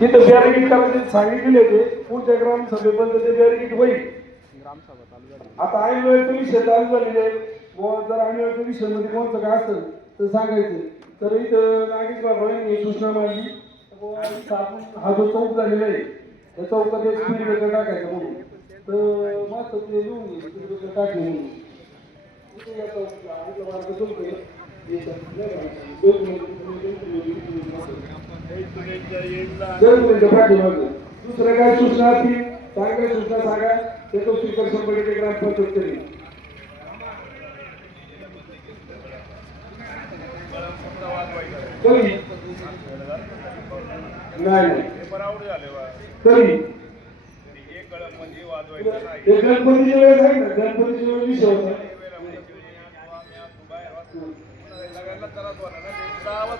तिथं बॅरिकेड करायचे सांगितले होते पुढच्या ग्रामसभेपर्यंत ते बॅरिकेड होईल. आता ऐन वेळेचा विषय चालू झालेले आहे. जर ऐन वेळेच्या विषयामध्ये कोणतं काय असेल तर सांगायचं. तर इथं नागेश बाबांनी सूचना मांडली हा जो चौक झालेला आहे त्या चौकात एक स्पीड ब्रेकर टाकायचं म्हणून. तर मस्त ते लिहून घे स्पीड ब्रेकर टाकले म्हणून. दुसऱ्या काय सूचना असतील चांगल्या सूचना सांगा त्याचं स्पीकर 100% ग्रामपंचायत करेल. नाही तरी गणपतीच्या वेळेस आहे ना गणपतीच्या वेळेस विषय होता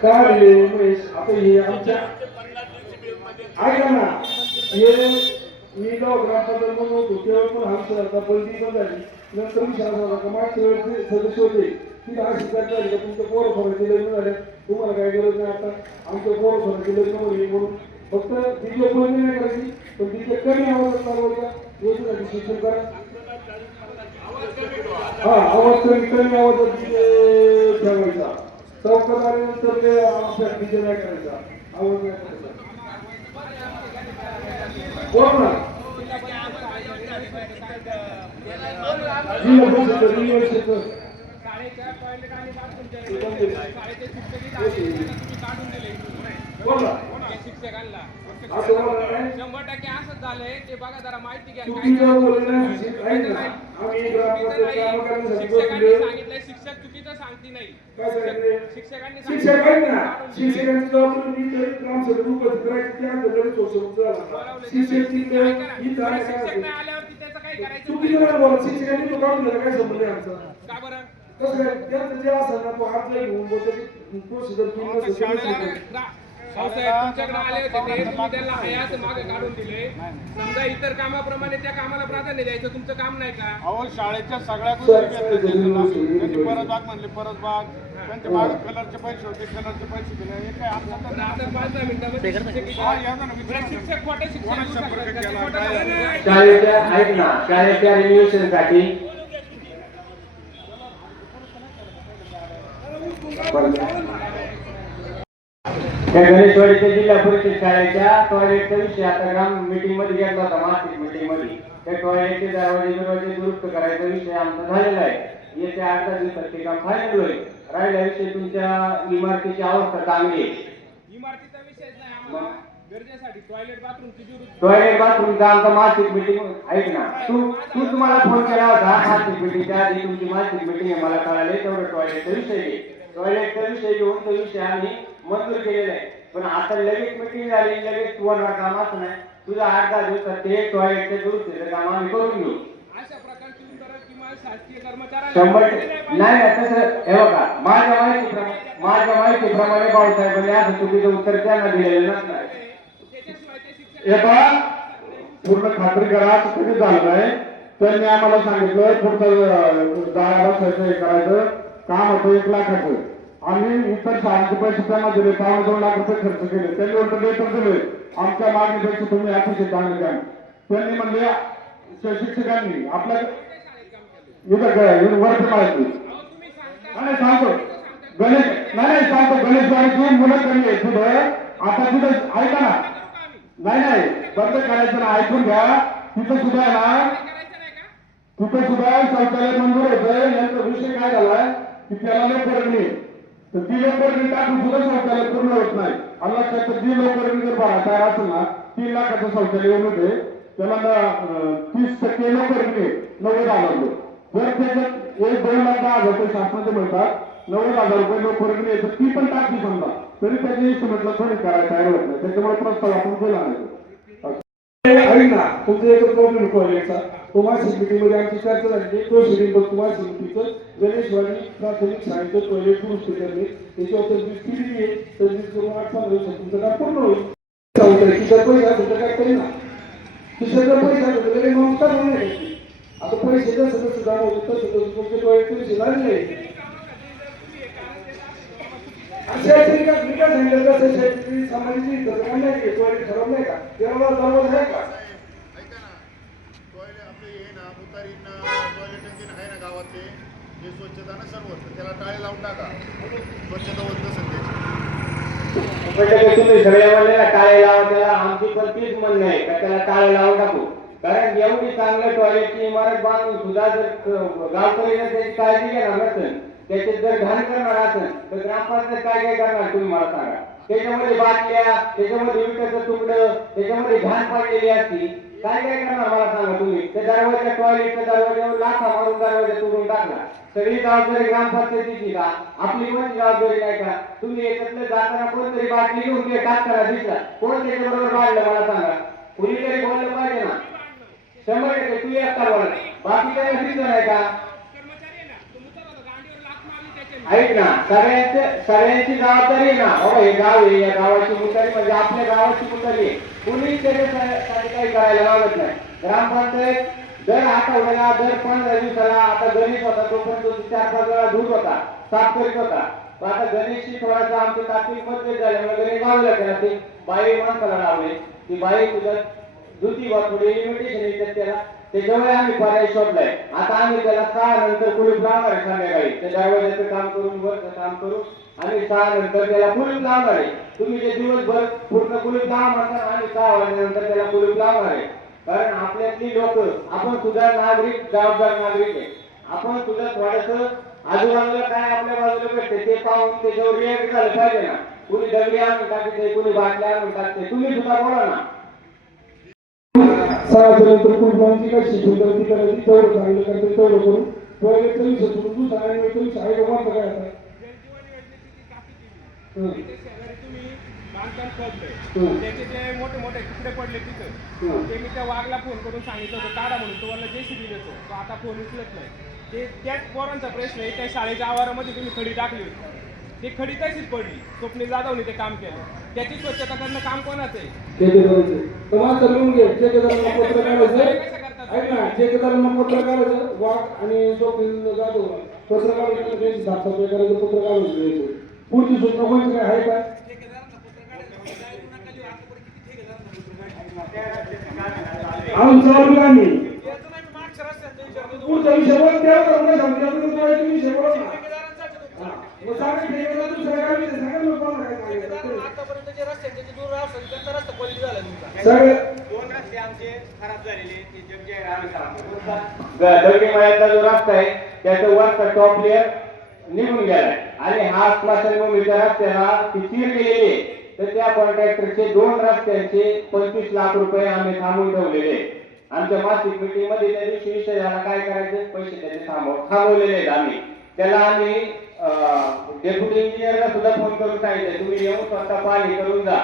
काय आता हे आमच्या ऐका ना हे मी गाव ग्रामपंचायत म्हणून होतो तेव्हा पण आमच्या पलटी पण झाली. नंतर विचार झाला का मागच्या वेळेस सदस्य होते ती अशी चर्चा झाली का तुमच्या पोरं फराचे लग्न झाले तुम्हाला काय गरज नाही आता आमच्या पोरं फराचे लग्न होईल म्हणून फक्त तिथे बोलणी नाही करायची पण तिथे कमी आवाजात चालवायचा योजनेसाठी शिक्षण करा. हा आवाज कमी आवाजात तिथे ठेवायचा. चौकात आल्यानंतर आपल्या तिथे नाही करायचा आवाज नाही करायचा. बोल ना शिक्षकांना 100% असंच झालंय ते बघा जरा माहिती घ्या. शिक्षकांनी सांगितलंय शिक्षक चुकीचं सांगते नाही. शिक्षकांनी शिक्षक नाही आल्यावरती त्याचं काय करायचं शिक्षकांनी तो काढून दिला काय संबंध आहे आमचा का बरं कसं काय त्यांचं जे असेल ना तो हात घेऊन प्रोसिजर तुमच्याकडे आले होते ते तुम्ही त्यांना हयात मागे काढून दिले. समजा इतर कामाप्रमाणे त्या कामाला प्राधान्य द्यायचं तुमचं काम नाही का? अहो शाळेच्या सगळ्या गोष्टी परत बाग म्हणले परत बाग त्यांच्या बाग कलरचे पैसे होते कलरचे पैसे दिले हे काय आमचं आता 5-10 मिनिटांमध्ये शिक्षक खोटे शाळेच्या आहेत ना शाळेच्या रिन्युएशनसाठी त्या गणेशवाडीच्या जिल्हा परिषद शाळेच्या टॉयलेटचा विषय आता ग्राम मीटिंग मध्ये घेतला होता मासिक मीटिंग मध्ये. त्या टॉयलेटचे दरवाजे दुरुस्त करायचा विषय आमचा झालेला आहे. येत्या 8 दिवसात ते काम फायनल होईल. राहिला विषय तुमच्या इमारतीची अवस्था चांगली आहे. इमारतीचा विषयच नाही आम्हाला गरजेसाठी टॉयलेट बाथरूमचा आमचा मासिक मीटिंग ऐक ना तू तुम्हाला फोन केला होता मासिक मीटिंगच्या आधी तुमची मासिक मीटिंग आहे मला कळाले तेवढं टॉयलेटचा विषय आहे. टॉयलेटचा विषय घेऊन तो विषय आम्ही मंजूर केलेला आहे. पण आता लगेच मीटिंग झाली लगेच तुम्हाला काम असं नाही तुझा 8-10 दिवसात ते टॉयलेटचे दुरुस्तीचं काम आम्ही करून घेऊ. अशा प्रकारची उत्तरं किंवा शासकीय कर्मचाऱ्यांना 100 नाही तसं हे बघा माझ्या माहितीप्रमाणे भाऊसाहेबांनी असं चुकीचं उत्तर त्यांना दिलेलं नसणार. पूर्ण खात्री करा कधी झालं नाही. त्यांनी आम्हाला सांगितलं पुढचं जायला करायचं काम होतं 1 लाखाचं. आम्ही इतर शाळांचे पैसे त्यांना दिले 2.5 लाख रुपये खर्च केले. त्यांनी उलट लेटर दिले आमच्या मागणीपेक्षा तुम्ही अतिशय चांगले काम. त्यांनी म्हणले शिक्षकांनी आपल्या इथं वरती माहिती नाही सांगतो गणेशवाडीची मुलं कमी आहे तिथं आता तिथं ऐका ना नाही बंद करायचं ना ऐकून घ्या. तिथं सुद्धा ना तिथं सुद्धा शौचालय मंजूर होतं. यांचा विषय काय झालाय की त्याला लोकवर्गणी तर ती लोकवर्गणी टाकून सुद्धा शौचालय पूर्ण होत नाही. लक्षात जी लोकवर्गणी जर भरा तयार असेल ना 3 लाखाचं शौचालय होते त्याला 30% लोकवर्गणी 90,000 जर त्याच्यात 1-2 लाख 10,000 रुपये शासनाचे मिळतात 90,000 रुपये लोकवर्गणी येतात ती पण टाकली समजा तरी त्याच्या इस्टिमेटला थोडी करायला तयार होत नाही. त्याच्यामुळे प्रस्ताव आपण केला नाही. ना तुमचा एक प्रॉब्लेम टॉयलेटचा तो मासिक मीटिंगमध्ये आमची चर्चा झाली. तो शेड्यूल बघ तुम्हाला मासिक गणेशवाडी प्राथमिक शाळेचं टॉयलेट दुरुस्त करणे त्याच्यावर तरतूद केलेली आहे. तरतूद करून 8-15 दिवसात तुमचं काम पूर्ण होईल. खिशात पैसा तुमचं काय करेल ना खिशात जर पैसा तरी नमस्कार नाही आता पैसे जसं जसं जाणं होतं तसं तसं तुमचे टॉयलेट पैसे झाले नाही. शैक्षणिक मी काय सांगितलं तसं शैक्षणिक समाजाची तसं नाही की टॉयलेट खराब नाही का त्याला दरवाजा आहे का ऐका ना टॉयलेट आपले हे ना मुतारी टॉयलेट आहे ना गावातले हे स्वच्छता ना सर्व तर त्याला टाळे लावून टाका स्वच्छता होत नसेल त्याची तुम्ही सगळे म्हणले ना टाळे लावा त्याला आमची पण तीच म्हणणं आहे का त्याला टाळे लावून टाकू कारण एवढी चांगलं टॉयलेटची इमारत बांधून सुद्धा जर गावकरीने त्याची काळजी घेणार नसेल त्याचे जर घाण करणार असेल तर ग्रामपंचायत काय काय करणार तुम्ही मला सांगा त्याच्यामध्ये बाटल्या त्याच्यामध्ये विटाचं तुकडं त्याच्यामध्ये घाण पडलेली असती काय काय करणार मला सांगा तुम्ही त्या दरवाजा टॉयलेटच्या दरवाज्यावर लाथा मारून दरवाजा तोडून टाकला सगळी जबाबदारी ग्रामपंचायतीची का आपली कोणती जबाबदारी नाही का तुम्ही एकत्र जाताना कोणतरी बाटली घेऊन ते टाकताना दिसला कोण त्याच्याबरोबर बांधलं मला सांगा कुणीतरी बोललं पाहिजे ना 100% तू एकटा बोल बाकी काही दिसलं नाही का कर्मचारी आहे ना तो मुताला गांडीवर लाथ मारली त्याच्या ऐक ना सगळ्यांची जबाबदारी आहे ना बाबा हे गाव आहे या गावाची मुतारी म्हणजे आपल्या गावाची मुतारी आहे कुणीच त्याच्यासाठी काही करायला लावत नाही ग्रामपंचायत दर आठवड्याला दर 15 दिवसाला आता गणेश होता तो पण तो 4-5 वेळा धुत होता साफ करीत होता आता गणेशची थोडासा आमचं तात्विक मतभेद झाल्यामुळे गणेश बाजूला केला ती बाई माणसाला लावले ती बाई तुझं धुती वा थोडी लिमिटेशन येतात त्याला त्याच्यामुळे आम्ही पर्याय शोधलाय आता आम्ही त्याला 6 नंतर कुलूप लावणार आहे संध्याकाळी त्या दरवाजाचं काम करून वरचं काम करून आणि 6 नंतर त्याला कुलूप लावणार आहे तुम्ही जे दिवसभर पूर्ण कुलूप लावा म्हणता आणि 6 वाजल्यानंतर त्याला कुलूप लावणार आहे कारण आपल्यातली लोक आपण सुद्धा नागरिक जबाबदार नागरिक आहे आपण सुद्धा थोडंसं आजूबाजूला काय आपल्या बाजूला भेटते ते पाहून त्याच्यावर रिॲक्ट झालं पाहिजे ना कुणी दगडी आणून टाकते कुणी बाटल्या आणून टाकते तुम्ही सुद्धा बोला ना सणाच्यानंतर कुटुंबांची काय शिकवून ती करायची तेवढं चांगलं करायचं तेवढं करून टॉयलेटचा विषय सोडून तू सांगायला विषय आहे का कोणता काय आता जलजीवन योजनेची काफी केली त्याच्या शेजारी तुम्ही बांधकाम खोदलंय त्याचे जे मोठे मोठे तुकडे पडले तिथं ते मी त्या वाघला फोन करून सांगितलं होतं काढा म्हणून तो वरला JCB देतो तो आता फोन उचलत नाही ते त्याच पोरांचा प्रश्न आहे त्या शाळेच्या आवारामध्ये तुम्ही खडी टाकली होती ते खडी तशीच पडली स्वप्नील जाधवने ते काम केलं त्याची स्वच्छता करणं काम कोणाचं आहे पत्र काढायचं ऐक ना ठेकेदारांना पत्र काढायचं वाघ आणि स्वप्नील जाधव पत्र काढायचं त्यांची 700 रुपये करायचं पत्र काढून द्यायचं पुढची सूचना कोणती काय आहे का आमचं आम्ही पुढचा विषय बोल त्या सांगितलं विषय बोला ना मग सांगा ठेकेदार दुसरा काय विषय सांगा मग कोणाला काय सांगायचं आतापर्यंत जे रस्त्यांचे जे दूर असेल त्यांचा रस्ता पलटी झाला तुमचा सगळे 2 रस्ते आमचे खराब झालेले ते जगजे आम्ही सांगतो दगडीमळ्याचा जो रस्ता आहे त्याचं वरचा टॉप लेअर निघून गेलाय आणि हा स्मशानभूमीच्या रस्त्याला ती चीर गेलेली आहे तर त्या कॉन्ट्रॅक्टरचे 2 रस्त्यांचे 25 लाख रुपये आम्ही थांबवून ठेवलेले आमच्या मासिक मीटिंग मध्ये त्या दिवशी विषय झाला काय करायचे पैसे त्याचे थांबवलेले आहेत आम्ही त्याला आम्ही डेप्युटी इंजिनियरला सुद्धा फोन करून सांगितले तुम्ही येऊन स्वतः पाहणी करून जा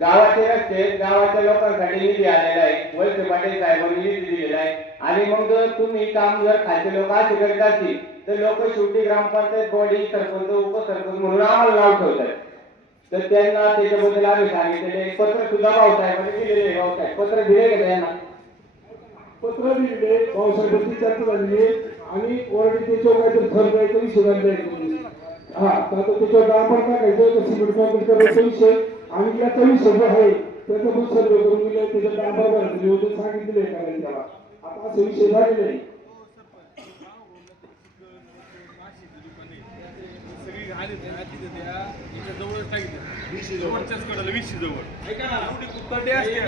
गावाचे रस्ते गावाच्या लोकांसाठी निधी आलेला आहे वैद्य पाटील साहेबांनी निधी दिलेला आहे आणि मग जर तुम्ही काम जर खालचे लोक असे करीत असतील तर लोक शेवटी ग्रामपंचायत बॉडी सरपंच उपसरपंच म्हणून आम्हाला नाव ठेवतात तर त्यांना त्याच्याबद्दल आम्ही सांगितलेले पत्र सुद्धा भाऊसाहेबांनी दिलेले भाऊसाहेब पत्र दिले का त्यांना पत्र दिले भाऊसाहेबांची चर्चा झाली आणि ऑलरेडी त्याच्यावर काहीतरी ठरलं आहे विषय झाला हा तर आता त्याच्यावर डांबर टाकायचं तर सिमेंट कॉन्क्रीट करायचा विषय आणि याचा विषय जो आहे त्याचा पण सर्वे करून दिले त्याच्यात डांबर भरायचं नियोजन सांगितलेलं आहे करायला त्याला आता असा विषय झालेला आहे सगळी आली तिथे त्या याच्या जवळच सांगितलं 20 जवळच्याच कडाला 20 जवळ ऐका ना एवढी कुत्तडे असते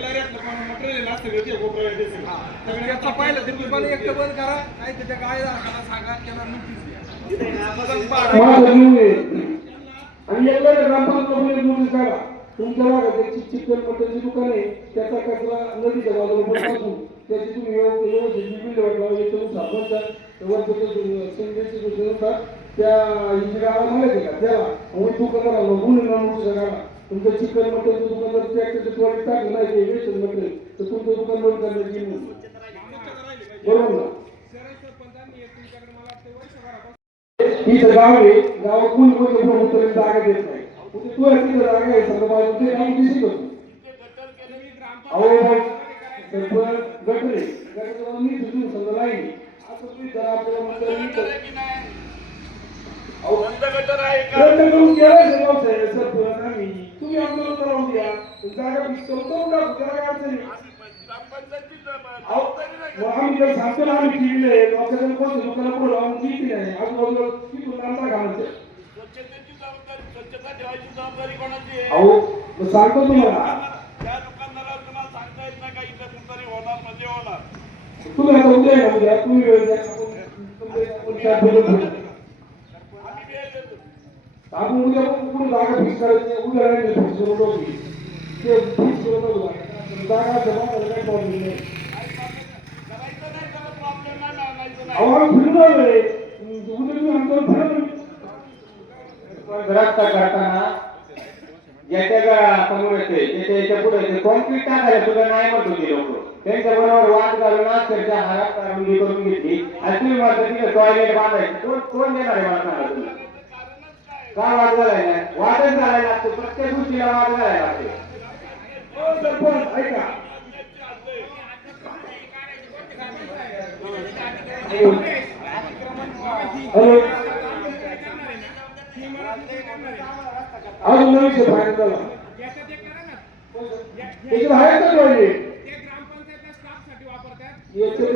मटेरियल असते ते गोपराला दिसेल तर याचा पाहिलं तर तुम्हाला एकटं बंद करा नाही तर त्या गायला सांगा त्याला नोटीस द्या माझं नियम आहे आणि एकदा ग्रामपंचायत नोटीस काढा तुमच्या भागात एक चिकन मटनची दुकान आहे त्याचा कचरा नदीच्या बाजूला पडून त्याची तुम्ही व्यवस्थित विल्हेवाट लावली तुम्ही सरपंच वरच्या त्या इंजिनियरला म्हणायचे का त्याला मग दुकानाला नोटीस काढा तुमचं चिकन मटनचं दुकान जर ट्रॅक्टरचं क्वालिटी टाकलं नाही ते वेस्ट मटेरियल तर तुमचं दुकान बंद करण्याची बरोबर ना सरपंचांनी तुमच्याकडे मला वाटतं वर्षभरापासून तिथं गाव आहे गावात कोणी कोणी उत्तर जागा देत नाही तू तिथं जागा आहे सगळं बाजू ते काम किती करतो अहो गटरे गटरे मी तुझून समजा नाही असं तुम्ही जरा आपल्याला म्हणता बंद गटर आहे का? प्रयत्न करून केलाय सरपंच आम्ही. तुम्ही आमचं उत्तर लावून द्या. जागा फिक्स करून करून टाकू. त्याला काय अडचण आहे? अहो, मग आम्ही जर सांगतो ना आम्ही केलेलं आहे, लोकांना कोणत्या दुकानात पुढे लावून किती नाही आजूबाजूला तिथून नांदा घालायचं. स्वच्छतेची जबाबदारी, स्वच्छता ठेवायची जबाबदारी कोणाची आहे? अहो मग सांगतो तुम्हाला. त्या दुकानदाराला तुम्हाला सांगता येत नाही का इथं कुठतरी होणार म्हणजे होणार. तुम्ही आता उद्या आहे ना उद्या तुम्ही वेळ द्या. आपण चार दिवस बोलू. आम्ही वेळ देतो. आपण उद्या कुठून जागा फिक्स करायची उद्या नाही फिक्स करून टाकू. ते फिक्स करून टाकू. जागा जमा करायला काही प्रॉब्लेम नाही. करायचं नाही त्याला प्रॉब्लेम नाही मागायचं नाही. अहो आम्ही फिरून आलोय. उद्या तुम्ही आमच्यावर फिरवलं. रस्ता करताना ज्याच्या समोर येते त्याच्या पुढे येते कॉन्क्रीट टाकायला सुद्धा नाही म्हणत होते लोक. त्यांच्या बरोबर वाद घालून अक्षरशः हारात काढून करून घेतली आणि तुम्ही म्हणता तिथे टॉयलेट बांधायचे. कोण देणार आहे मला सांगा तुम्ही? का वाद घालायला नाही? वादच घालायला लागतो. प्रत्येक गोष्टीला वाद घालायला लागतो. हो सरपंच ऐका. हॅलो अजून नवीन फायनल झाला. याच्यात एक करा ना. इकडे आहे का टॉयलेट? ते ग्रामपंचायतच्या स्टाफसाठी वापरतात. याच्या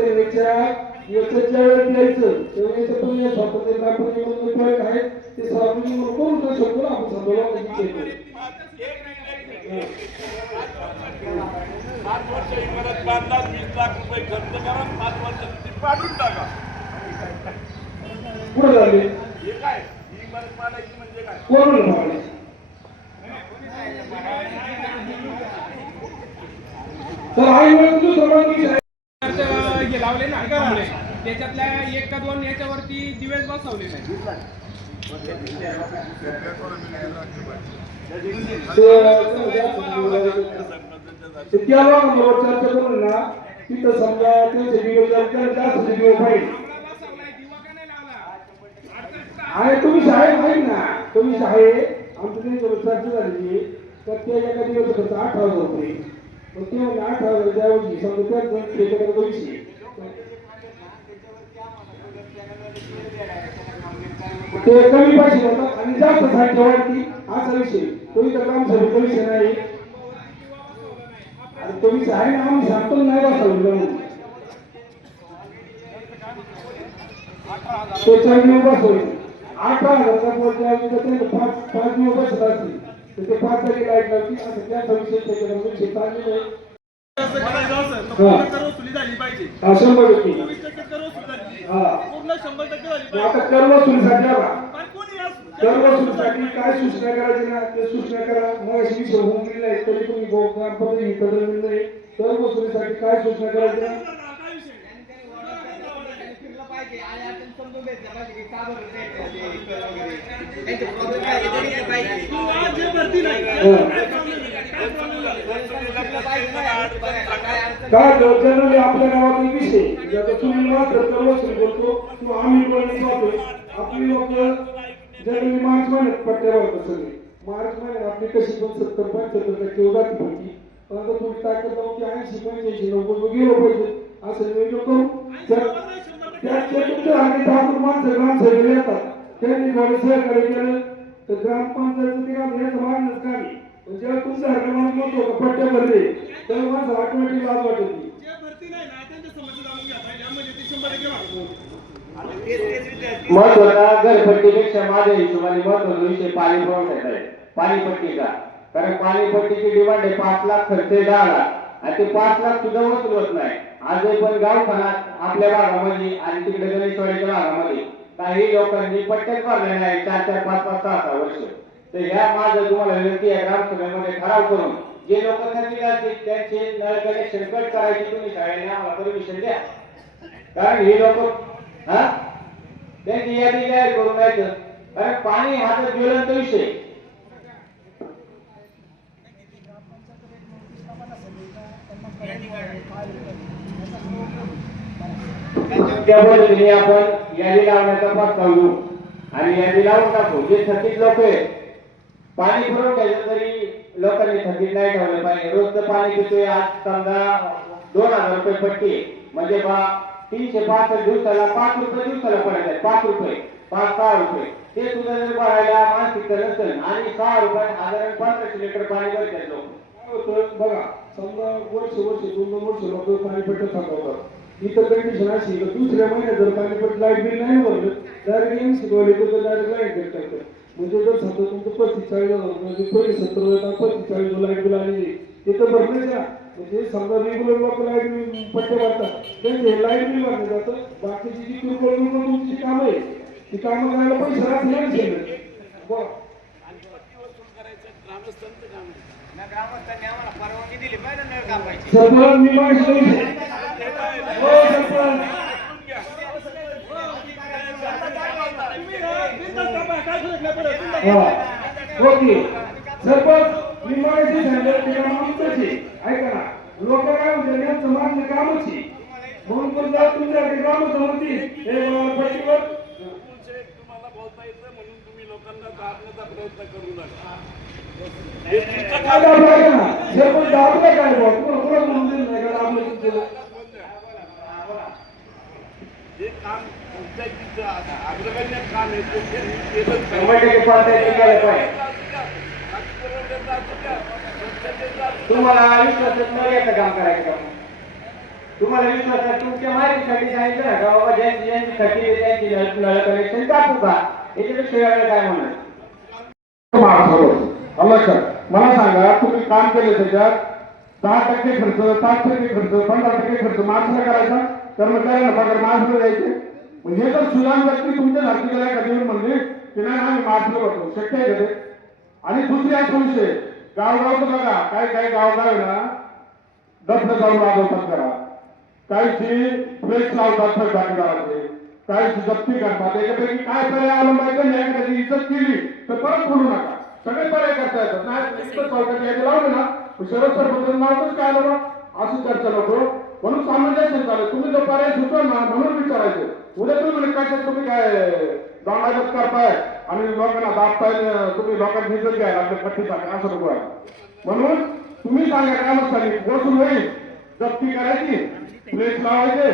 ज्या वेळेस यायचं तेव्हा याचं पण या स्वतःच्या ग्रामपंचायतीमध्ये टॉयलेट आहे ते सार्वजनिक म्हणून करून शकतो ना आपण समजा लोकांची चेक. 5 वर्ष इमारत बांधा, 20 लाख रुपये खर्च करा, 5 वर्षात ती पाडून टाका. पुढे झाले हे काय ही इमारत पाडायची म्हणजे काय? कोण लावले? तर आई वेळ दुसरं माणूस आहे. हे लावले ना थांबले. त्याच्यातल्या एक का दोन याच्यावरती दिवेच बसवले नाही. त्या लोकांबरोबर चर्चा करून ना तिथं समजा त्यांचे दिवस जास्त दिवस पाहिजे. आम्हाला बसवलाय, दिवा का नाही लावला? अडचण कुठं आहे? आणि तुम्ही शाळेत आहे ना तुम्ही शाळेत आमच्या त्यांच्याबरोबर चर्चा झाली तर त्या एका दिवस खर्च 18,000 रुपये. मग ते म्हणजे 18,000 द्यावची समजा त्याच्याकडे 200. ते कमी पैसे होतात आणि जास्त संख्या वाढती असा विषय. तो इथं काम सगळं विषय नाही. आणि तो विषय आहे ना आम्ही सांगतो नाही बसवलं तो 4 दिवस बसवले 18,000चा बोलते आम्ही तर ते 5 दिवस बसत असतील तर ते 5 तरी लाईट लावती असं त्याचा विषय त्याच्याकडे विषय चाललेला आहे. असं करायचं असेल तर पूर्ण कर वसुली झाली पाहिजे. 100%. 24% कर वसूल झाली. हा पूर्ण 100% झाली मग आता पाहिजे. कर वसुलीसाठी बघा पण कोणी असू. कर वसुलीसाठी काय सूचना करायची ना ते सूचना करा. मग अशी विषय होऊन गेलेला आहे तरी तुम्ही ग्रामपंचायत एकत्र मिळले कर वसुलीसाठी काय सूचना करायची ना काय विषय? फिरलं पाहिजे आणि आपण समजून घेतलं पाहिजे की का बरं ते वगैरे त्यांचे प्रॉब्लेम काय आहे ते घेतलं पाहिजे. तू आज जे भरती नाही. हो. काय problem आहे? काय problem आहे? फिरलं पाहिजे ना, बघायला काय अडचण काय जनरली आपल्या गावात एक विषय आता तुम्ही मात्र कर वसूल करतो किंवा आम्ही पण जातोय आपली लोक जनरली मार्च महिन्यात पट्ट्यावर होतात सगळे. मार्च महिन्यात आपली कशी पण 70-75% उदाती पडली. पण आता तुम्ही ताकद लावून की 80-85-90 गेलो पाहिजे असं नियोजन करू. त्याचे तुमच्या हाती ठाकूर माणसं ग्रामसभेला येतात त्यांनी थोडं सहकार्य केलं तर ग्रामपंचायतचं ते काम ह्याचं मागणंच काम आहे. पण जेव्हा तुमचा हक्क माणूस म्हणतो का पट्ट्या भरले तेव्हा माणसं ऑटोमॅटिक लाज वाटत नाही. जे भरती नाही ना त्यांच्या समस्या जाणून घ्या पाहिजे. म्हणजे ते 100% वाढवू. महत्वाचा घरपट्टीपेक्षा माझ्या हिशोबाने महत्वाचा विषय पाणी पुरवठ्याचा आहे. पाणीपट्टीचा. कारण पाणीपट्टीची डिमांड आहे 5 लाख खर्च आहे 10 लाख आणि ते 5 लाख सुद्धा वसूल होत नाही. आजही पण गावठाणात आपल्या भागामध्ये आणि तिकडे गणेशवाडीच्या भागामध्ये काही लोकांनी पट्ट्याच भरले नाही 4-4, 5-5, 6-6 वर्ष. तर ह्या माझं तुम्हाला विनंती आहे ग्रामसभेमध्ये ठराव करून जे लोक थकीत असतील त्यांचे नळ कनेक्शन कट करायची तुम्ही शाळेने आम्हाला परमिशन द्या. कारण हे लोक हा त्यांची यादी तयार करून द्यायचं. कारण पाणी हा तर ज्वलंत विषय. त्या पद्धतीने आपण यादी लावण्याचा प्रस्ताव घेऊ आणि यादी लावून टाकू. जे थकीत लोक आहेत पाणी पुरवठ्याचं तरी लोकांनी थकीत नाही ठेवलं पाहिजे. रोजचं पाणी पितोय आज समजा 2,000 रुपये पट्टी म्हणजे 365 दिवसाला 5 रुपये दिवसाला पडत आहे 5 रुपये 5-6 रुपये ते सुद्धा जर भरायला मानसिकता नसेल आणि 6 रुपये साधारण 1500 लिटर पाणी भरतात लोक. काय होतं बघा, समजा वर्ष 2 वर्ष लोक पाणीपट्ट थांबवतात. इथं कंडिशन अशी की दुसऱ्या महिन्यात जर पाणीपट्ट लाईट बिल नाही भरलं डायरेक्ट शिकवले तर डायरेक्ट लाईट बिल टाकतात. म्हणजे जर समजा तुमचं 35-40 हजार म्हणजे पहिले 70 वेळा 45 लाईट बिल आलेली तिथं भरलं का, म्हणजे समजा रेग्युलर लोक लाईट बिल पट्टे भरतात त्यांचे लाईट बिल भरलं जातं. बाकीची जी किरकोळ तुमची कामं आहे ती कामं करायला पैसे राहत नाही. बरं ग्रामस्थांनी आम्हाला परवानगी दिली पाहिजे नळ कापायची. सरपंच मी माहिती हो सरपंच ओके सरपंच मी माहिती सांगितलं ते आमचंच ऐका ना. लोक काय म्हणते यांचं मागणं कामच आहे म्हणून पण जर तुमच्याकडे कामच म्हणते हे पट्टीवर तुम्हाला बोलता येतं म्हणून तुम्ही लोकांना दाबण्याचा प्रयत्न करू नका. काय दाबलं ना सरपंच दाबलं काय बघ कोण म्हणून नाही का दाबलं तुमचं जे काम पंचायतीचं अग्रगण्य काम आहे ते केलंच 100% पंचायतीने केलं पाहिजे. तुम्हाला विश्वासात न याचं काम करायचं का? तुम्हाला विश्वासात तुमच्या माहितीसाठी सांगितलं ना का बाबा ज्यांची ज्यांची थकीत आहे त्यांची नळ कनेक्शन टाकू का, याच्यापेक्षा वेगळं काय म्हणणार. लक्षात मला सांगा तुम्ही काम केलं त्याच्यात 10% खर्च 7% खर्च 15% खर्च माणसाला करायचा कर्मचाऱ्यांना पगार माणसाला द्यायचे. म्हणजे जर सुजान व्यक्ती तुमच्या सारखी गेल्या कधी म्हणले की नाही आम्ही माणसाला करतो शक्य आहे का ते. आणि दुसरी असा विषय गावगावचं बघा काय गावगाव आहे ना दफन जाऊन वाजवतात करा, काहीची फ्लेक्स लावतात ठरठाणीदाराचे, काहीची जप्ती करतात. याच्यापैकी काय पर्याय अवलंबायचं नाही. कधी इज्जत केली तर परत बोलू नका. सगळे पर्याय करता येतात नाही चौकट यायला लावले ना शरद सरपंच नावच काय बाबा असं चर्चा नको. म्हणून सामंजस्य चालेल तुम्ही जर पर्याय सुचवा ना म्हणून विचारायचं. उद्या तुम्ही म्हणे काय तुम्ही काय दांडागत करताय आणि लोकांना दाबताय तुम्ही लोकांची इज्जत घ्यायला आपल्या पट्टीसाठी असं नको आहे. म्हणून तुम्ही सांगा ग्रामस्थांनी बसून होईल जप्ती करायची प्लेस लावायचे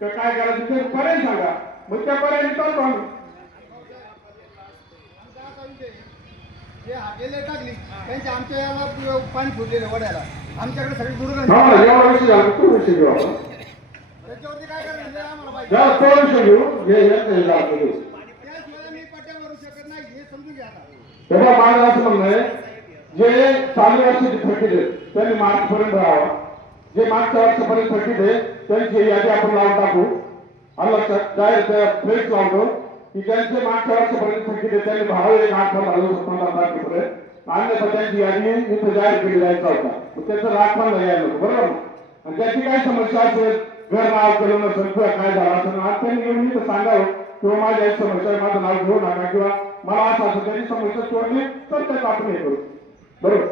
तर काय करायचं ते पर्याय सांगा. मग त्या पर्यायाने चालतो आम्ही. जे हाटेले टाकली त्यांच्या आमच्या याला पाणी फुटलेलं वड्याला आमच्याकडे सगळी दुर्गंध हा एवढा विषय झाला तो विषय घेऊ आपण. त्याच्यावरती काय करायचं आम्हाला पाहिजे. या तो विषय घेऊ घेऊ त्याशिवाय मी पट्ट्या भरू शकत नाही हे समजून घ्या आता. तेव्हा माझं असं म्हणणं आहे जे चालू वर्षाची थकीत आहे त्यांनी मार्च पर्यंत राहावं. जे मागच्या वर्षापर्यंत थकीत आहे त्यांची यादी आपण लावून टाकू. आणि लक्षात जाहीर फ्लेक्स लावतो की ज्यांचे मागच्या वर्षापर्यंत थकीत आहे त्यांनी भाव 8-15 तारखेपर्यंत अन्यथा त्यांची यादी इथं जाहीर केली जायचा होता. त्याचं राखण यायला नको बरोबर. आणि ज्याची काही समस्या असेल घर नाव केलं नसेल किंवा काय झालं असेल आज त्यांनी येऊन इथं सांगावं किंवा माझ्या एक समस्या आहे माझं नाव घेऊ नका किंवा मला असं असं त्यांनी समस्या सोडली तर त्याचं आपण हे करू बरोबर.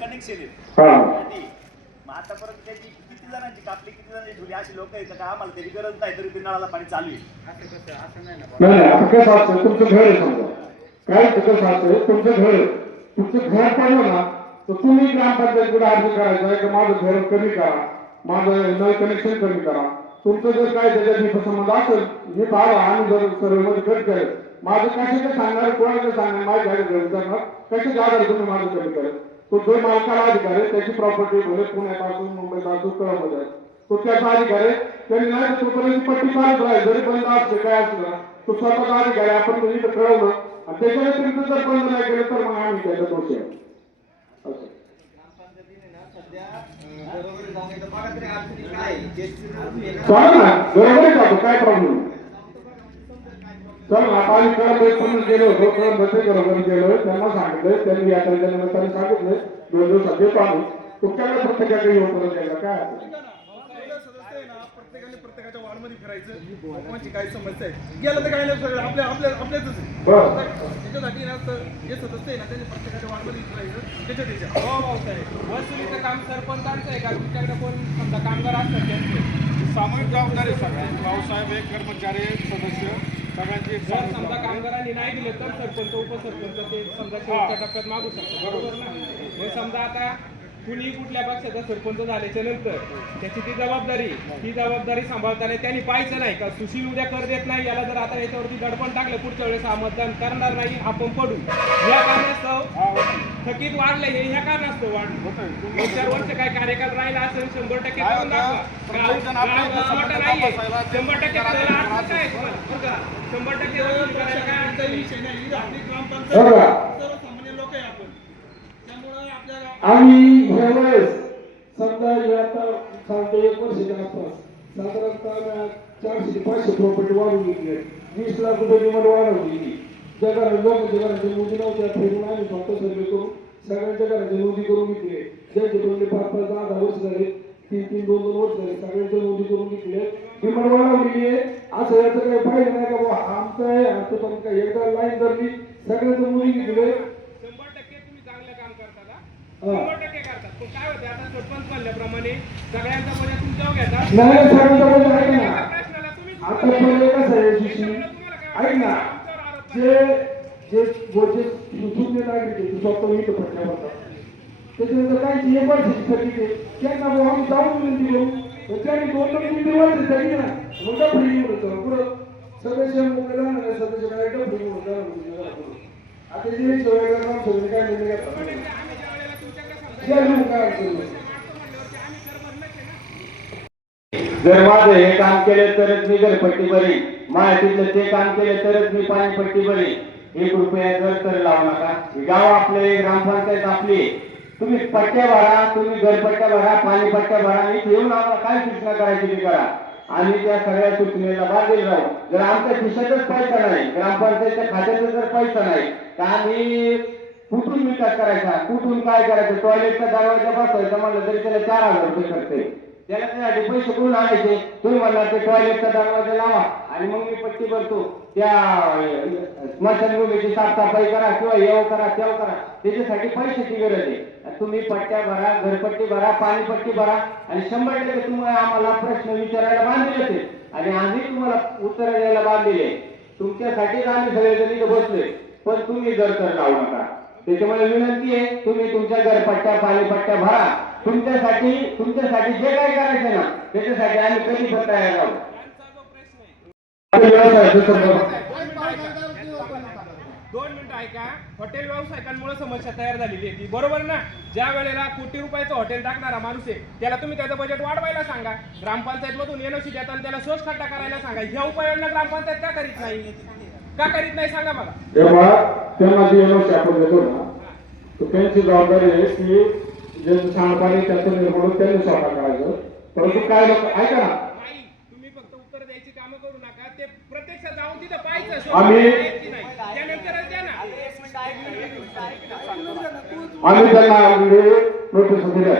कनेक्शन आहे हा मग आतापर्यंत त्याची किती जणांची कापली किती जणांची ठेवली अशी लोक आहेत का आम्हाला त्याची गरज नाही तरी ते नळाला पाणी चालू आहे. नाही आता कसं असतं तुमचं घर आहे समजा काय कसं असतं तुमचं घर पडलं ना तर तुम्ही ग्रामपंचायतीकडे अर्ज करायचा आहे की माझं घर कमी करा माझं नळ कनेक्शन कमी करा. तुमचं जर काय त्याच्यात संबंध असेल हे पाहा आम्ही जर सर्वेमध्ये कट केलं माझं कशाचं सांगणार कोणाचं सांगणार माझ्या गाडी विचारणार कशाच्या आधारे तुम्ही माझं कमी करेल. तो जो मालकाला अधिकार आहे त्याची प्रॉपर्टी भले पुण्यात असून मुंबईत असून कळमध्ये आहे तो त्याचा अधिकार आहे. त्यांनी नाही तोपर्यंत पट्टी चालत राहील जरी बंद असते काय असलं तो स्वतःचा अधिकार आहे. आपण म्हणजे कळवलं आणि त्याच्या व्यतिरिक्त जर बंद नाही केलं तर मग आम्ही त्याचा दोष आहे असं. घरोघरी जाऊन एकदा बघा तरी अडचणी काय आहे. जे चालेल ना बरोबर जातो काय प्रॉब्लेम चल आता आम्ही कळत गेलो होतो कळत बरोबर गेलो त्यांना सांगितलं त्यांनी या निमित्ताने सांगितलं 2 दिवसात देतो आम्ही तुमच्याकडे प्रत्येकाकडे येऊन परत द्यायला काय प्रत्येकाने प्रत्येकाच्या वार्डमध्ये फिरायचं लोकांची काय समस्या आहे गेलं तर काय नाही सगळं आपल्याच बरं त्याच्यासाठी ना जे सदस्य आहे ना त्यांनी प्रत्येकाच्या वार्डमध्ये फिरायचं त्याच्या हो साहेब वसुलीचं काम सरपंचांचं आहे का तुमच्याकडे कोण समजा कामगार असतात त्यांचे सामूहिक जबाबदारी सगळ्यांची भाऊसाहेब एक कर्मचारी सदस्य सगळ्यांची जर समजा कामगारांनी नाही दिले तर सरपंच उपसरपंच ते समजा शेवटच्या टप्प्यात मागू शकतो बरोबर ना. मग समजा आता कुणी कुठल्या पक्षाचा सरपंच झाल्याच्या नंतर त्याची ती जबाबदारी सांभाळताना त्यांनी पाहायचं नाही का सुशील उद्या कर देत नाही, याला जर आता याच्यावरती दडपण टाकलं पुढच्या वेळेस हा मतदान करणार नाही, आपण पडू, या कारणास्तव थकीत वाढलं हे ह्या कारणास्तव वाढलं. 2-4 वर्ष काय कार्यकाल राहिला असेल 100% करून दाखवा. नाहीये 100% करायला अर्थ काय तुम्हाला? बरं का? 100% वसूल करायला काय अर्थ विषय नाही. ही आपली ग्रामपंचायत बघा सर्वसामान्य लोक आहे आपण, त्यामुळे आपल्याला आम्ही ह्या वेळेस समजा हे आता सांगतो 1 वर्षाच्या आसपास साधारणतः 400 ते 500 प्रॉपर्टी वाढून घेतली, 20 लाख रुपये डिमांड वाढवली. ज्या घरात लोकांच्या घराची नोंदी नव्हत्या फिरून आम्ही स्वतः सर्वे करून सगळ्यांच्या घराची नोंदी करून घेतली. ज्यांचे पहिले 5-5, 10-10 वर्ष झाले, 3-3, 2-2 वर्ष झाले, सगळ्यांच्या नोंदी करून घेतली. डिमांड वाढवलेली आहे. असं याचं काही पाहिजे नाही का बाबा आमचं आहे आमचं, पण काय एकदा लाईन धरली सगळ्यांचं नोंदी घेतली. 100% तुम्ही चांगलं काम करता का? 100% करतात. पण काय होते आता सरपंच म्हणल्याप्रमाणे सगळ्यांचा बजेट तुमच्यावर घेतात. नाही सगळ्यांचं बजेट आहे ना. एका प्रश्नाला तुम्ही आता पहिले कसं आहे सुशील, ऐक ना, जे जे गोचे सुसून नागरिक आहे स्वतः इथं पडल्या होतात त्याच्यानंतर काही जे वर्षाची थकीत आहे त्यांना आम्ही जाऊन विनंती करू, पण त्यांनी 2-3 वर्ष थकीत ना मग फ्री होतं पुढं सदस्य मोकळे जाणार नाही, सदस्य काय एकदम फ्री होतं. आता जे सगळ्या काम सगळे काय निर्णय घेतात आम्ही ज्या वेळेला तुमच्याकडे समजा काय अडचण नाही. म्हणल्यावरती आम्ही कर भरलंच आहे ना. जर माझं हे काम केलं तरच मी घरपट्टी भरी, माहितीतलं ते काम केलं तरच मी पाणीपट्टी भरी. 1 रुपया तर लावू नका. गाव आपले, ग्रामपंचायत आपली, तुम्ही पट्ट्या भरा, तुम्ही घरपट्ट्या भरा, पाणीपट्ट्या भरा आणि ठेवून आम्हाला काय सूचना करायची ती करा. आम्ही त्या सगळ्या सूचनेला बांधील राहू. जर आमच्या खिशातच पैसा नाही, ग्रामपंचायतच्या खात्यातच जर पैसा नाही तर आम्ही कुठून विकास करायचा, कुठून काय करायचं. टॉयलेटचा दरवाजा बसवायचा म्हणलं तरी त्याला 4,000 रुपये खर्च आहे. त्याला त्यासाठी पैसे कुठून आणायचे? तुम्ही म्हणला ते टॉयलेटचा दरवाजा लावा आणि मग मी पट्टी भरतो. त्या स्मशानभूमीची साफसफाई करा किंवा येव करा तेव करा, त्याच्यासाठी पैशाची गरज आहे. तुम्ही पट्ट्या भरा, घरपट्टी भरा, पाणीपट्टी भरा आणि 100% तुम्हाला आम्हाला प्रश्न विचारायला बांधलेले ते आणि आम्ही तुम्हाला उत्तर द्यायला बांधलेले. तुमच्यासाठीच आम्ही सगळेजण इथे बसलोय, पण तुम्ही जर तर लावू नका. त्याच्यामुळे विनंती आहे तुम्ही तुमच्या घरपट्ट्या पाणीपट्ट्या भरा. तुमच्यासाठी जे काही करायचं ना त्याच्यासाठी आम्ही कधी पण तयार आहोत. दोन मिनिटं ऐका. हॉटेल व्यावसायिकांमुळे समस्या तयार झालेली आहे ती, बरोबर ना? ज्या वेळेला कोटी रुपयाचं हॉटेल टाकणारा माणूस आहे त्याला तुम्ही त्याचं बजेट वाढवायला सांगा. ग्रामपंचायत मधून एनओसी देताना त्याला सोच खड्डा करायला सांगा. ह्या उपाययोजना ग्रामपंचायत का करीत नाही सांगा मला. तेव्हा त्यांना जी एनओसी आपण देतो ना तर त्यांची जबाबदारी आहे की जे सांडपाणी त्याचं निर्माण त्यांनी स्वतः करायचं. परंतु काय लोक ऐका ना, नाही, तुम्ही फक्त उत्तर द्यायची कामं करू नका, ते प्रत्यक्षात जाऊन तिथं पाहायचं त्यानंतरच द्या ना. आम्ही त्यांना नोटीस दिल्या,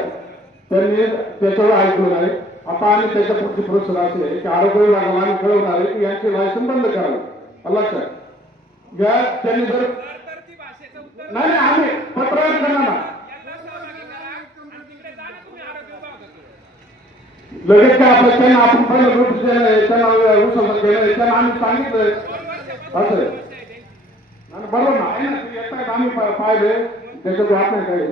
त्यांनी त्याच्यावर ऐकलं नाही. आता आम्ही त्याच्या पुढची प्रोसेस अशी आहे की आरोग्य विभागाला आम्ही कळवणार आहे की यांचे लायसन बंद करावे. लक्षात घ्या. त्यांनी जर तर ती भाषेचं उत्तर नाही आम्ही पत्रावर करणार ना यांना सहभागी करा आणि तिकडे जा ना तुम्ही आरोग्य विभागाकडे. लगेच काय आपलं त्यांना आपण पहिलं नोटीस देणं आहे, त्यांना उचलून घेणं आहे, त्यांना आम्ही सांगितलंय असं आहे. आणि बरोबर ना आहे ना, ते येतात आम्ही पाहिले त्याच्यात वाट नाही काही.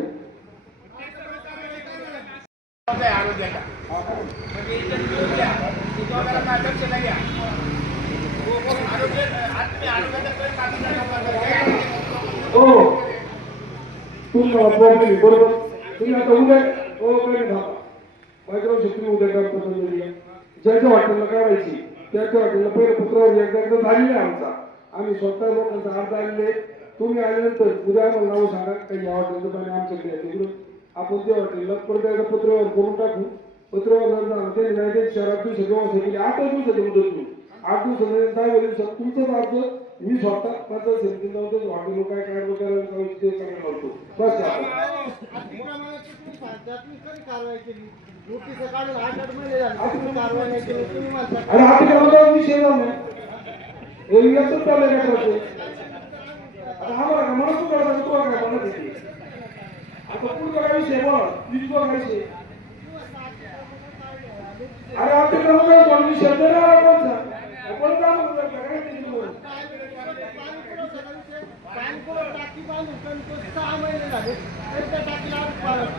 आरोग्याचा म्हणजे याच्यात घेऊन द्या, तुम्हाला दक्षता घ्या. हो तुम्ही प्रॉब्लेम बरोबर. तुम्ही आता उद्या हो काही धापा माझ्यावर तुम्ही उद्या काम पसंत ज्याच्या हॉटेलला करायची त्याच्या हॉटेलला पहिलं पत्रावर एकदा झालेलं आहे आमचा. आम्ही स्वतः लोकांचा अर्ज आणले. तुम्ही आल्यानंतर उद्या आम्हाला नाव सांगा काही या हॉटेलचं पाणी आमच्याकडे तिकडून आपण त्या हॉटेलला परत एकदा पत्रावर करून टाकू. पत्रावर त्यांनी नाही शहरात दिवसाची व्यवस्था केली. 8 दिवसाची मुदत तुम्ही 8 दिवसामध्ये 10 दिवसात तुमचंच अर्ज मी स्वतः पंचायत समितीला लावतो. हॉटेल काय करायला ते करायला लावतो. बस अतिक्रमणाची तुम्ही सांगता, तुम्ही कधी कारवाई केली? नोटीस काढून 8 महिने झाले तुम्ही कारवाई नाही केली. तुम्ही म्हणता आणि अतिक्रमणाचा विषय नाही हे येतच चाललंय काय करते. आता हा बघा मला तू करायचा तू काय म्हणत होती. आता पुढचा काय विषय बोला तुझा काय विषय. अरे अतिक्रमणाचा विषय तर कोणता आपण काय म्हणतो काय टाकी बांधून 6 महिने झाले. त्या टाकीला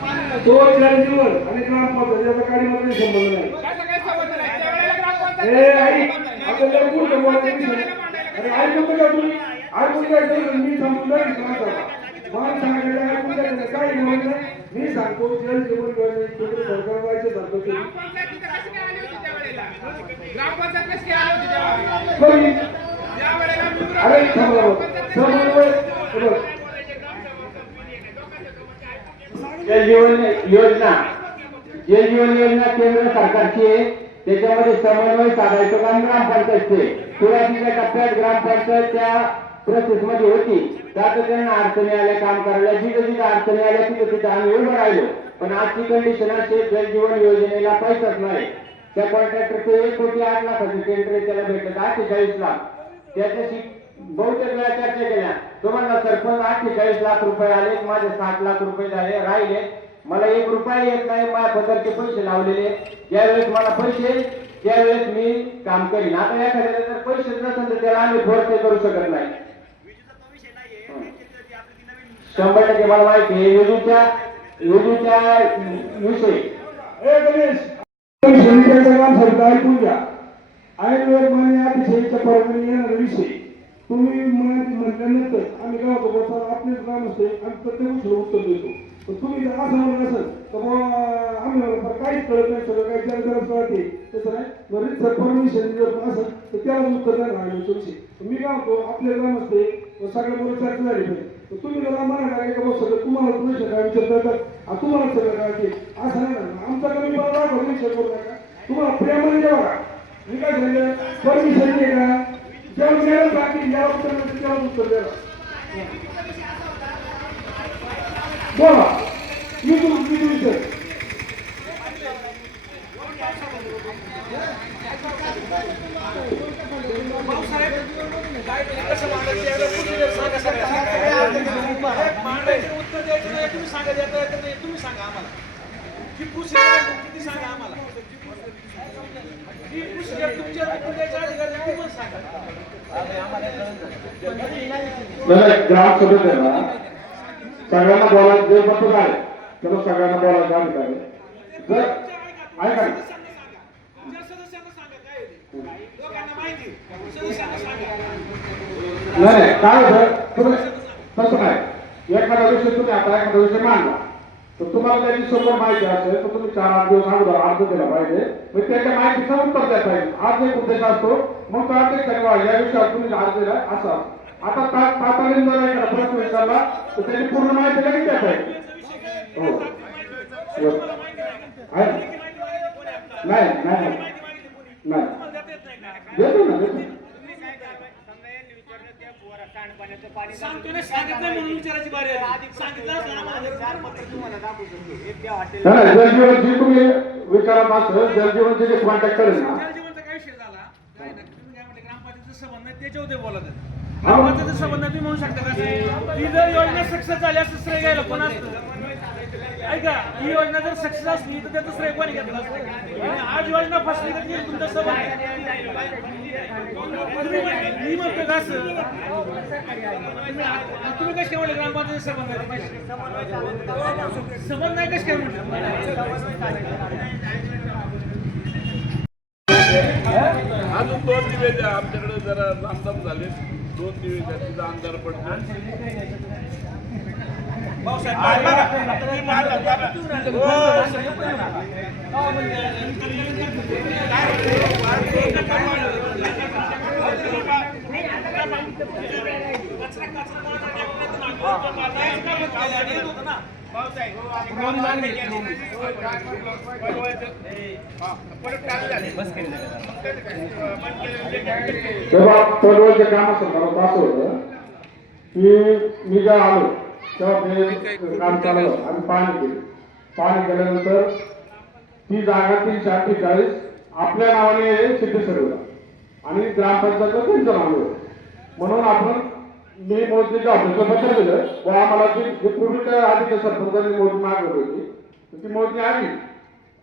पाणी नव्हती. तो जलजीवन आणि ग्रामपंचायत याचा गाडीमध्ये संबंध नाही. कसं काय संबंध नाही? त्यावेळेला ए ग्रामपंचायत आई आता लय मोठं बोलायचं विषय. अरे ऐकून का तुम्ही ऐकून घ्यायचं मी समजून जाईल मला सांगायचं ऐकून घ्यायचं काय बोलायचं मी सांगतो जल जीवन योजनेत सरकार व्हायचे सांगतो तुम्ही ग्रामपंचायत तिथं कशी काय आली होती त्यावेळेला? ग्रामपंचायत कशी काय आली होती त्यावेळेला? कोणी त्यावेळेला मी अरे समोर समोर जल जीवन योजना केंद्र सरकारची आहे. त्याच्यामध्ये समन्वय साधायचं काम ग्रामपंचायतचे. सुरुवातीच्या टप्प्यात ग्रामपंचायत त्या प्रोसेस मध्ये होती. त्यात त्यांना अडचणी आल्या काम करायला. जिथं जिथं अडचणी आल्या तिथं आम्ही उभं राहिलो. पण आजची कंडिशन अशी जल जीवन योजनेला पैसाच नाही. त्या कॉन्ट्रॅक्टरचे 1,08,00,000 टेंडर त्याला भेटलं 48 लाख. त्याच्याशी बहुतेक वेळा चर्चा केल्या. तुम्हाला सरपंच 48 लाख रुपये आले, माझे 60 लाख रुपये झाले राहिले. मला 1 रुपया येत नाही. माझ्या पदरचे पैसे लावलेले. ज्यावेळेस मला पैसे त्यावेळेस मी काम करीन. आता एखाद्याला जर पैसे नसेल तर त्याला आम्ही फोर्स करू शकत नाही. 100% मला माहिती आहे योजूच्या विषयी. ए गणेश शनिवारचं काम सरकार ऐकून घ्या. आयुर्वेद मान्य अतिशयच्या परवानगी येणारा विषय तुम्ही म्हटल्यानंतर आम्ही काय होतो बघा आपलेच काम असते आम्ही प्रत्येक गोष्टीला उत्तर देतो. पण तुम्ही जर असं म्हणत असेल तर मग आम्ही म्हणतो काहीच कळत नाही सगळं काही ज्याला गरज कळते तसं नाही. बरेच जर परमिशन जर असेल तर त्याला उत्तर द्यायला राहिलो विषय. मी काय होतो आपले काम असते सगळ्या चर्चा झाली पाहिजे. तुम्ही जर आम्हाला काय का सगळं तुम्हाला तुम्ही काय विचारतात तुम्हाला सगळं काय ते असं नाही ना आमचा कमी मला विचार करू नका. तुम्हाला प्रेमाने द्यावा मी काय झालं परमिशन आहे का जेव्हा द्यायला बाकी ज्याला उत्तर मिळतं त्याला उत्तर द्यावा. बोला मी विचार उत्तर द्यायचं नाही तुम्ही सांगा तुम्ही सांगा आम्हाला की प्रोसिजर किती सांगा आम्हाला की प्रोसिजर तुमच्या उत्तर द्यायच्या अधिकार तुम्ही सांगा. ग्राहक सदस्यांना सगळ्यांना बोलायचं जे पत्र आहे त्याला सगळ्यांना बोलायचं अधिकार आहे. जर ऐका ना नाही काय होतं तुम्ही तसं नाही एखादा विषय तुम्ही आता एखादा विषय मांडला तर तुम्हाला त्याची समोर माहिती असेल तर तुम्ही 4-8 दिवस अगोदर अर्ज दिला पाहिजे. मग त्याच्या माहितीचं उत्तर द्यायला पाहिजे. आज एक उद्देश असतो मग तो अध्यक्ष या विषयावर तुम्ही अर्ज दिला असं आता तातडीने जर एखादा प्रश्न विचारला तर त्याची पूर्ण माहिती लगेच द्या पाहिजे. हो नाही नाही नाही देतो ना देतो. सांगतो ना सांगितलं म्हणून विचारायची बारी आली. सांगितलं असलं ना मला जलजीवन जी तुम्ही विचारत असेल जलजीवनचे जे कॉन्टॅक्ट करेल ना जलजीवनचा काय विषय झाला काय ना तुम्ही काय म्हटलं ग्रामपंचायतीचा संबंध आहे त्याच्यावर बोलत आहे. ग्रामपंचायतीचा संबंध तुम्ही म्हणू शकता का ही जर योजना सक्सेस झाली असं श्रेय घ्यायला कोण असतं. ऐका ही योजना जर सक्सेस असली तर त्याचं श्रेय कोणी घेतलं असतं. आणि आज योजना फसली तर तुमचा संबंध मी म्हणतो का असं तुम्ही कसे काय म्हणले ग्रामपंचायती संबंध आहे संबंध नाही कसे काय म्हटलं. अजून 2 दिवे द्या आमच्याकडे जरा लांब झाले 2 दिवे द्या तिचा अंधार पडतो. तेव्हा पडवळचं काम संदर्भात असं होतं की मी जेव्हा आलो तेव्हा ते काम चालू होतं. आम्ही पाणी केल्यानंतर ती जागा 348 आपल्या नावाने सिद्ध ठरवला आणि ग्रामपंचायतला त्यांच्या नावाने म्हणून आपण मी मोदीच्या ऑफिसला पत्र दिलं व आम्हाला जी पूर्वीच्या आधीच्या सरपंचांनी मोदी मागवली होती ती मोदी आली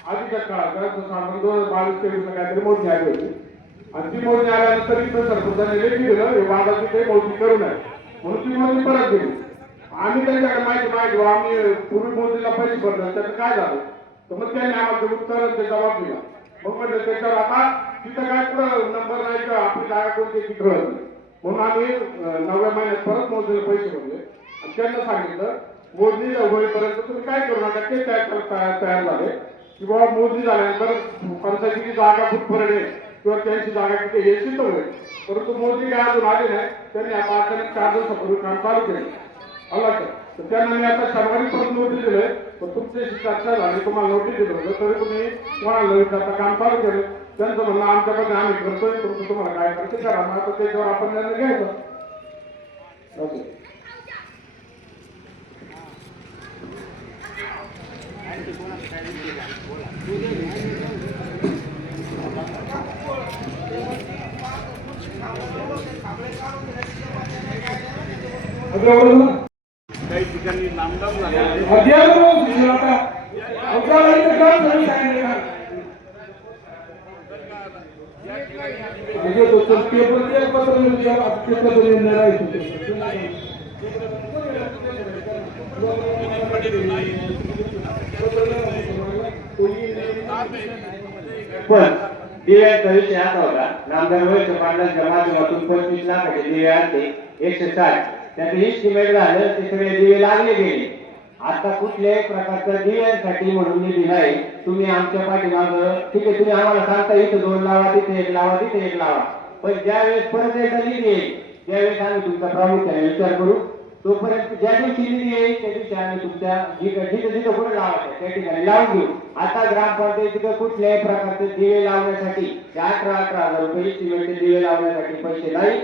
आधीच्या काळात 22-23 काहीतरी मोदी आली होती आणि ती मोदी आल्यानंतर इथं सरपंचांनी लेखी दिलं हे वादाची काही मोदी करू नये म्हणून ती मोदी परत गेली आम्ही त्यांच्याकडे माहिती मागितलं आम्ही पूर्वी मोदीला पैसे भरले त्याचं काय झालं तर मग त्यांनी आम्हाला उत्तर ते जबाब दिला मग म्हटलं त्याच्यावर आता तिथं काय कुठं नंबर नाही का आपली जागा कोणती ती कळत नाही म्हणून आम्ही 9व्या महिन्यात परत मोदीला पैसे भरले आणि त्यांना सांगितलं मोदी होईपर्यंत तुम्ही काय करू नका ते तयार झाले की बाबा मोदी झाल्यानंतर पंचायतीची जागा कुठपर्यंत आहे किंवा त्यांची जागा किती हे सिद्ध होईल परंतु मोदी काय अजून आले नाही त्यांनी आता अचानक 4 दिवसापूर्वी काम चालू केलं आला तर त्यांना मी आता शनिवारी परत नोटीस दिले पण तुमच्याशी चर्चा झाली तुम्हाला नोटीस दिलं होतं तरी तुम्ही कोणाला आता काम चालू केलं त्यांचं म्हणणं आमच्याकडे आम्ही करतोय तुमचं तुम्हाला काय करायचं करा मग आता त्याच्यावर आपण निर्णय घ्यायचा असं काही ठिकाणी नामदार झाले पण दिव्यांचा विषय असा होता नामदार वैश्य पाटलांच्या माध्यमातून 25 लाखाचे दिवे आणले 160 त्याचं इस्टिमेट झालं ते सगळे दिवे लागले गेले आता कुठल्याही प्रकारच्या दिव्यांसाठी म्हणून निधी नाही तुम्ही आमच्या पाठीमागं ठीक आहे तुम्ही आम्हाला सांगता इथं 2 लावा तिथे 1 लावा तिथे 1 लावा पण ज्यावेळेस परत एकदा निधी येईल त्यावेळेस आम्ही तुमचा प्रामुख्याने विचार करू तोपर्यंत ज्या दिवशी निधी येईल त्या दिवशी आम्ही तुमच्या जिथं जिथं कुठे लावायचं त्या ठिकाणी लावून घेऊ आता ग्रामपंचायतीकडे कुठल्याही प्रकारचे दिवे लावण्यासाठी 18,000 रुपये सिमेंटचे दिवे लावण्यासाठी पैसे नाही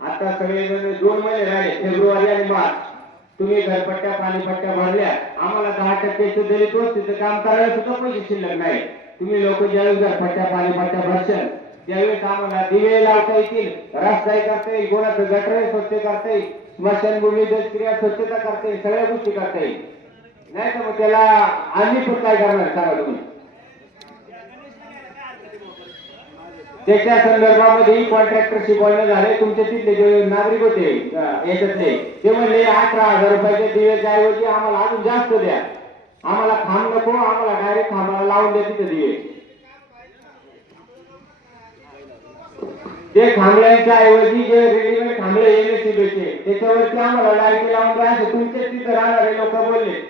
आता सगळेजण 2 महिने राहिले फेब्रुवारी आणि मार्च तुम्ही घरपट्ट्या पाणीपट्ट्या भरल्या आम्हाला 10% दिले तोच तिथं काम करायला सुद्धा पैसे शिल्लक नाही तुम्ही लोक ज्यावेळेस घरपट्ट्या पाणीपट्ट्या भरशाल त्यावेळेस आम्हाला दिवे लावता येतील रस्ताही करता येईल कोणाचं गटर स्वच्छ करता येईल स्मशानभूमी क्रिया स्वच्छता करता येईल सगळ्या गोष्टी करता येईल नाही तर मग त्याला आम्ही पण काय करणार सांगा तुम्ही त्याच्या संदर्भामध्ये कॉन्ट्रॅक्टरशी बोलणं झाले तुमचे तिथले जे नागरिक होते याच्यातले ते म्हणले 18,000 रुपयाचे दिवेच्या ऐवजी आम्हाला अजून जास्त द्या आम्हाला खांब नको आम्हाला डायरेक्ट खांबाला लावून द्या तिथे दिवे ते खांबळ्यांच्या ऐवजी जे रेडीमेड खांबळे एमएससीबीचे त्याच्यावरती आम्हाला लाईट लावून द्यायचे तुमचे तिथे राहणारे लोक बोलले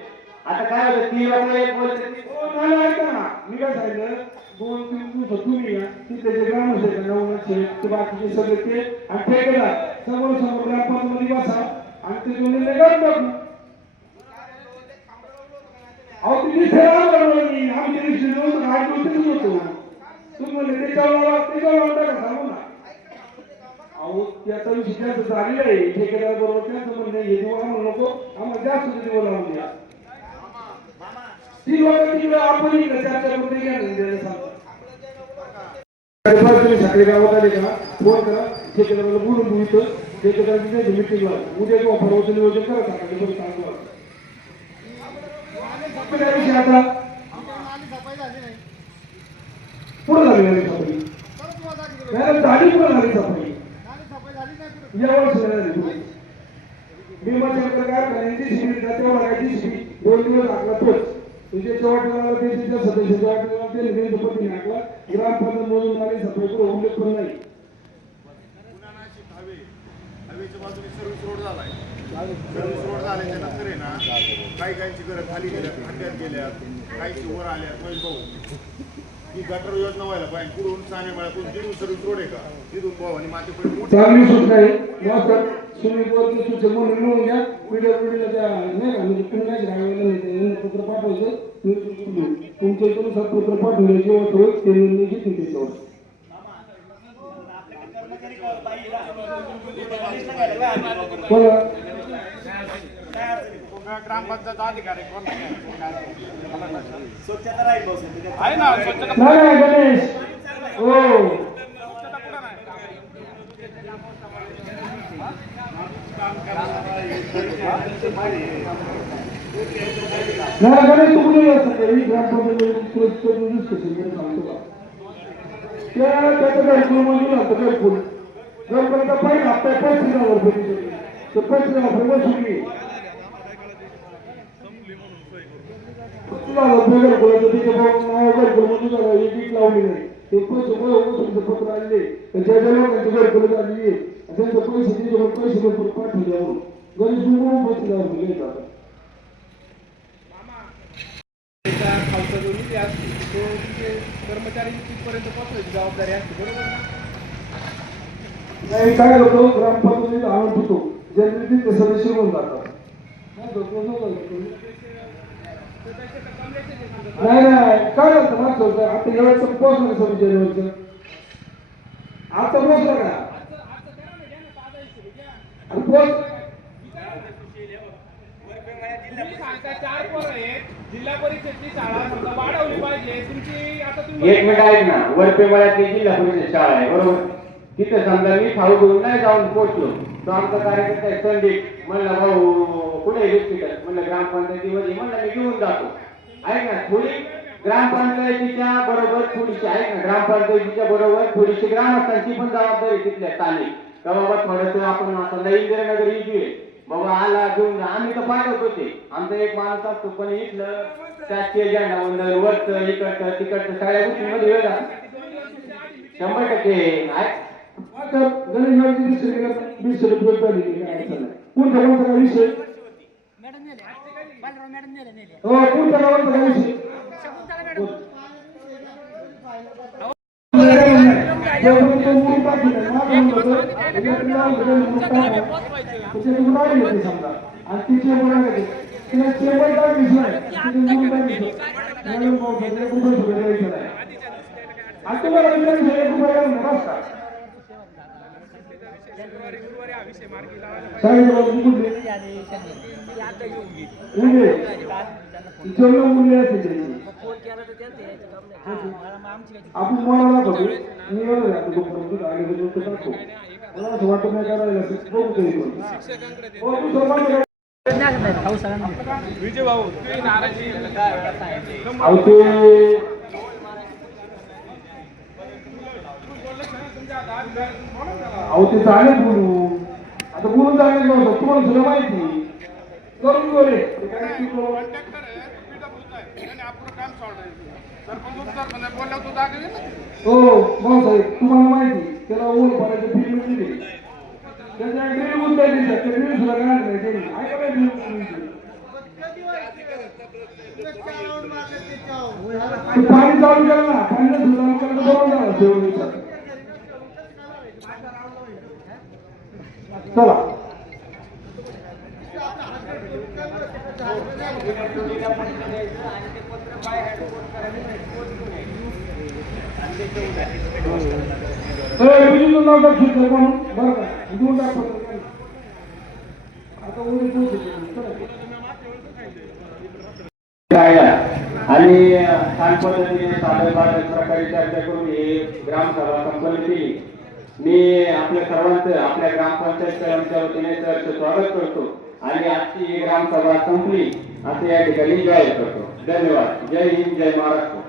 आता काय होतं 3 लोक एक बोलते ऐका ना मी काय सांगितलं 2-3 दिवस तुम्ही या तिथे जे ग्रामसेवक नवनचे ते बाकीचे सगळे ते आणि ठेकेदार समोर ग्रामपंचायतीमध्ये बसा आणि ते दोन्ही निर्णय टाकू अहो तुम्ही मी आमच्या दिवशी 8 दिवस होतो तुम्ही म्हणले त्याच्यावर टाका सांगू ना अहो त्याचा विषय जास्त झालेला आहे ठेकेदार बरोबर त्यांचं म्हणणं हे देऊ आम्हाला नको आम्हाला जास्त दिवस लावून द्या 3 लोक आपण चर्चा करून तुम्ही सकाळी गावात आले का फोन करा ठेकेदाराला बोलून घेऊ इथं ठेकेदाराची मिटिंग ला उद्या किंवा परवाचं नियोजन करा सकाळी बरं सांगू आता पुढे झाली नाली सफाई झाली पुढे झाली सफाई या वर्षी मी माझ्या कारखान्याची शिबिर तेवढा काय शिबिर 2 दिवस लागला तोच तुझ्या वाटेला देशाच्या सदस्याच्या वाटेला ते नरेंद्र मोदी टाकला ग्रामपंचायत मोजून झाली सफाईचा उल्लेख पण नाही हवेच्या बाजूने सर्व्हिस रोड झालाय सर्व्हिस रोड झाल्याच्या नंतर आहे ना काही काहींची घरं खाली गेल्यात खड्ड्यात गेल्यात काहीची वर आल्यात महेश भाऊ ही गटर योजना व्हायला पाहिजे पुढून सानेमाळ्यातून तिथून सर्व्हिस रोड आहे का तिथून भाऊ आणि मातेपर्यंत चांगली सूचना आहे स्विमिंग पूलची सूचना म्हणून मिळून द्या पिढ्या त्या नाही का म्हणजे पिंडाची राहायला पत्र पाठवायचं तुमच्या इथून पत्र पाठवले जेव्हा होईल ते निर्णय घेतील त्याच्यावर ग्रामपंचायत अधिकारी कोण स्वच्छता राहील आहे ना स्वच्छता नाही गणेश हो नाही गणेश तू कुठे सकाळी ग्रामपंचायत डिस्कशन करून सांगतो का त्याचं घरकुल मंजूर होतं घरकुल जोपर्यंत पहिला हप्ता 35,000 रुपये ते 35,000 रुपये वसुली झालं बेगर बोलायचं तिथे नाव घरकुल म्हणजे झालं एक ईट लावली नाही ते पैसे वसुलीचं पत्र आलेले ज्या ज्या लोकांची घरकुल झाली आहे त्यांचे पैसे तिच्यावर पैसे भरपूर पाठवले म्हणून गरीब म्हणून पैसे लावून जातात त्याचा खालचा जो निधी असतो तो तिथे कर्मचारी तिथपर्यंत पोहोचवायची जबाबदारी असते बरोबर ना नाही काय होतो ग्रामपंचायतीत आणून होतो जनतेतील ते सदस्य होऊन जातात नाही नाही काय होतं मागचं होतं आता एवढं पोहोचलं का सव्वीस जानेवारीचं आता पोहोचलं का आणि पोहोच तुम्ही सांगता 4 पोरं आहेत जिल्हा परिषदची शाळा समजा वाढवली पाहिजे तुमची आता तुम्ही एक मिनिट ऐक ना वरपेमळ्यातली जिल्हा परिषद शाळा आहे बरोबर तिथे समजा मी खाऊ घेऊन नाही जाऊन पोहोचलो तो आमचा कार्यकर्ता आहे संदीप म्हणलं भाऊ कुठे हॉस्पिटल म्हणलं ग्रामपंचायतीमध्ये म्हणलं मी घेऊन जातो ऐक ना थोडी ग्रामपंचायतीच्या बरोबर थोडीशी ऐक ना ग्रामपंचायतीच्या बरोबर थोडीशी ग्रामस्थांची पण जबाबदारी तिथल्या स्थानिक का बाबा थोडंसं आपण आता इंदिरानगर इथे बाबा आला घेऊन आम्ही तर पाठवतो ते आमचा एक माणूस असतो पण इथलं शासकीय झेंडा वंदन वरचं इकडचं तिकडचं सगळ्या गोष्टींमध्ये वेळ जातो 100% गणेश 20 रुपये पुढच्या गावाचा विषय हो पुढच्या गावाचा विषय गुरुवारी हा विषय मार्गी लावायला आपण मला होतो मी मला असं वाटत नाही करायला विजय भाऊ तुम्ही नाराजी अहो ते अहो ते चालेल बोलू आता बोलून चालेल नव्हतं तुम्हाला सुद्धा माहिती करून बोले हो भाऊसाहेब तुम्हाला माहिती त्याला ओळ पाण्याचं बिल दिले त्याच्या ड्रिल मुद्दा दिला ते ड्रिल सुद्धा काढलं नाही त्यांनी ऐका नाही ड्रिल पाणी चालू केलं ना पाणी सुद्धा करायला बरोबर झालं जेवणीचा चला बरं का देऊन टाक आता उद्या आणि छान पद्धतीने साधन प्रकारे चर्चा करून ही ग्रामसभा संपन्न केली मी आपल्या सर्वांचं आपल्या ग्रामपंचायत कर्मचाऱ्यांच्या वतीने सहर्ष स्वागत करतो आणि आजची ही ग्रामसभा संपली असे या ठिकाणी जाहीर करतो धन्यवाद जय हिंद जय महाराष्ट्र